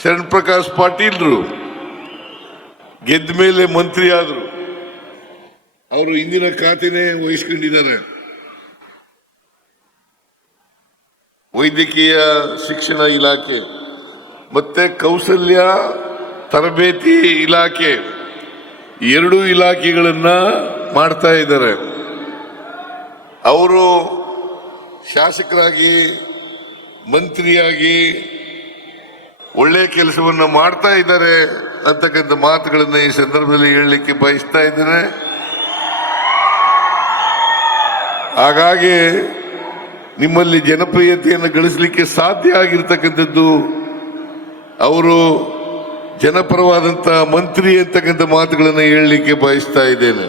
ಶರಣ್ ಪ್ರಕಾಶ್ ಪಾಟೀಲ್ರು ಗೆದ್ದ ಮೇಲೆ ಮಂತ್ರಿ ಆದರು. ಅವರು ಇಂದಿನ ಖಾತೆನೇ ವಹಿಸ್ಕೊಂಡಿದ್ದಾರೆ. ವೈದ್ಯಕೀಯ ಶಿಕ್ಷಣ ಇಲಾಖೆ ಮತ್ತೆ ಕೌಶಲ್ಯ ತರಬೇತಿ ಇಲಾಖೆ ಎರಡೂ ಇಲಾಖೆಗಳನ್ನ ಮಾಡ್ತಾ ಇದ್ದಾರೆ. ಅವರು ಶಾಸಕರಾಗಿ ಮಂತ್ರಿಯಾಗಿ ಒಳ್ಳೆ ಕೆಲಸವನ್ನ ಮಾಡ್ತಾ ಇದ್ದಾರೆ ಅಂತಕ್ಕಂಥ ಮಾತುಗಳನ್ನ ಈ ಸಂದರ್ಭದಲ್ಲಿ ಹೇಳಲಿಕ್ಕೆ ಬಯಸ್ತಾ ಇದ್ದೇನೆ. ಹಾಗಾಗಿ ನಿಮ್ಮಲ್ಲಿ ಜನಪ್ರಿಯತೆಯನ್ನು ಗಳಿಸಲಿಕ್ಕೆ ಸಾಧ್ಯ ಆಗಿರ್ತಕ್ಕಂಥದ್ದು ಅವರು ಜನಪರವಾದಂಥ ಮಂತ್ರಿ ಅಂತಕ್ಕಂಥ ಮಾತುಗಳನ್ನು ಹೇಳಲಿಕ್ಕೆ ಬಯಸ್ತಾ ಇದ್ದೇನೆ.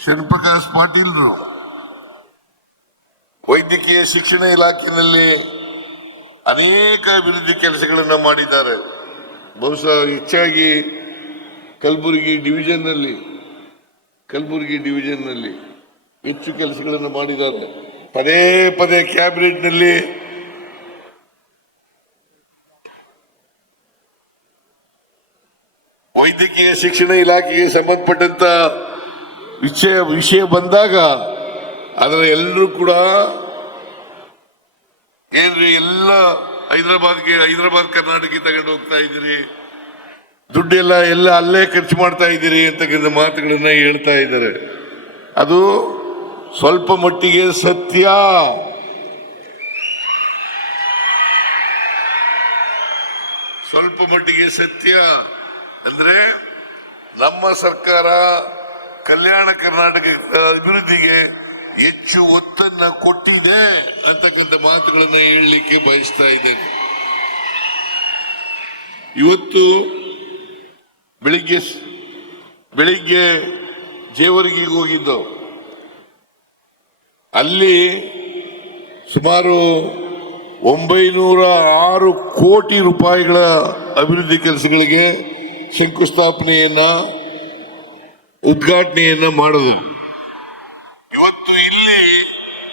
ಶರಣ್ ಪ್ರಕಾಶ್ ಪಾಟೀಲ್ರು ವೈದ್ಯಕೀಯ ಶಿಕ್ಷಣ ಇಲಾಖೆಯಲ್ಲಿ ಅನೇಕ ಅಭಿವೃದ್ಧಿ ಕೆಲಸಗಳನ್ನು ಮಾಡಿದ್ದಾರೆ. ಬಹುಶಃ ಹೆಚ್ಚಾಗಿ ಕಲಬುರಗಿ ಡಿವಿಷನ್ನಲ್ಲಿ ಹೆಚ್ಚು ಕೆಲಸಗಳನ್ನು ಮಾಡಿದ್ದಾರೆ. ಪದೇ ಪದೇ ಕ್ಯಾಬಿನೆಟ್ನಲ್ಲಿ ವೈದ್ಯಕೀಯ ಶಿಕ್ಷಣ ಇಲಾಖೆಗೆ ಸಂಬಂಧಪಟ್ಟಂತ ವಿಷಯ ಬಂದಾಗ ಅದರ ಎಲ್ಲರೂ ಕೂಡ ಏನ್ರಿ ಎಲ್ಲ ಹೈದರಾಬಾದ್ ಕರ್ನಾಟಕಕ್ಕೆ ತಗೊಂಡು ಹೋಗ್ತಾ ಇದ್ದೀರಿ, ದುಡ್ಡೆಲ್ಲ ಅಲ್ಲೇ ಖರ್ಚು ಮಾಡ್ತಾ ಇದ್ದೀರಿ ಅಂತಕ್ಕಂಥ ಮಾತುಗಳನ್ನ ಹೇಳ್ತಾ ಇದ್ದಾರೆ. ಅದು ಸ್ವಲ್ಪ ಮಟ್ಟಿಗೆ ಸತ್ಯ. ಅಂದ್ರೆ ನಮ್ಮ ಸರ್ಕಾರ ಕಲ್ಯಾಣ ಕರ್ನಾಟಕದ ಅಭಿವೃದ್ಧಿಗೆ ಹೆಚ್ಚು ಒತ್ತನ್ನು ಕೊಟ್ಟಿದೆ ಅಂತಕ್ಕಂಥ ಮಾತುಗಳನ್ನು ಹೇಳಲಿಕ್ಕೆ ಬಯಸ್ತಾ ಇದ್ದೇನೆ. ಇವತ್ತು ಬೆಳಿಗ್ಗೆ ಜೇವರ್ಗಿಗೆ ಹೋಗಿದ್ದು, ಅಲ್ಲಿ ಸುಮಾರು 906 ಕೋಟಿ ರೂಪಾಯಿಗಳ ಅಭಿವೃದ್ಧಿ ಕೆಲಸಗಳಿಗೆ ಉದ್ಘಾಟನೆಯನ್ನ ಮಾಡಿದ್ರು. ಇವತ್ತು ಇಲ್ಲಿ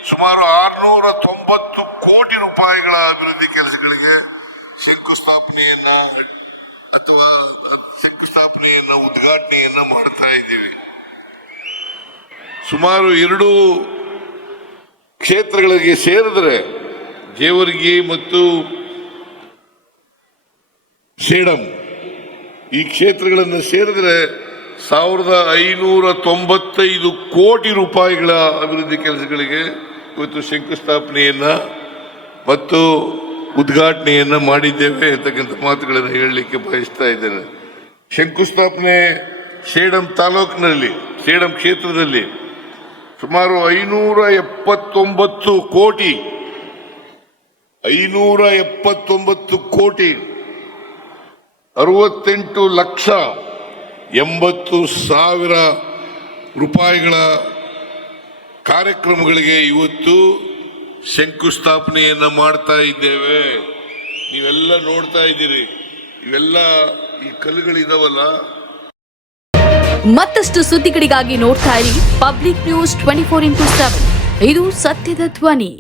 ಸುಮಾರು 690 ಕೋಟಿ ರೂಪಾಯಿಗಳ ಅಭಿವೃದ್ಧಿ ಕೆಲಸಗಳಿಗೆ ಉದ್ಘಾಟನೆಯನ್ನ ಮಾಡ್ತಾ ಇದ್ದೀವಿ. ಸುಮಾರು 2 ಕ್ಷೇತ್ರಗಳಿಗೆ ಸೇರಿದ್ರೆ, ಜೇವರ್ಗಿ ಮತ್ತು ಸೇಡಂ, ಈ ಕ್ಷೇತ್ರಗಳನ್ನು ಸೇರಿದ್ರೆ 1595 ಕೋಟಿ ರೂಪಾಯಿಗಳ ಅಭಿವೃದ್ಧಿ ಕೆಲಸಗಳಿಗೆ ಇವತ್ತು ಶಂಕುಸ್ಥಾಪನೆಯನ್ನ ಮತ್ತು ಉದ್ಘಾಟನೆಯನ್ನ ಮಾಡಿದ್ದೇವೆ ಅಂತಕ್ಕಂಥ ಮಾತುಗಳನ್ನು ಹೇಳಲಿಕ್ಕೆ ಬಯಸ್ತಾ ಇದ್ದೇನೆ. ಶಂಕುಸ್ಥಾಪನೆ ಸೇಡಂ ತಾಲೂಕಿನಲ್ಲಿ, ಸೇಡಂ ಕ್ಷೇತ್ರದಲ್ಲಿ ಸುಮಾರು 579 ಕೋಟಿ 68,80,00,000 ರೂಪಾಯಿಗಳ ಕಾರ್ಯಕ್ರಮಗಳಿಗೆ ಇವತ್ತು ಶಂಕುಸ್ಥಾಪನೆಯನ್ನ ಮಾಡ್ತಾ ಇದ್ದೇವೆ. ನೀವೆಲ್ಲ ನೋಡ್ತಾ ಇದ್ದೀರಿ, ಇವೆಲ್ಲ ಈ ಕಲ್ಲುಗಳಿದಾವಲ್ಲ. ಮತ್ತಷ್ಟು ಸುದ್ದಿಗಳಿಗಾಗಿ ನೋಡ್ತಾ ಇರಿ ಪಬ್ಲಿಕ್ ನ್ಯೂಸ್ 24x7. ಇದು ಸತ್ಯದ ಧ್ವನಿ.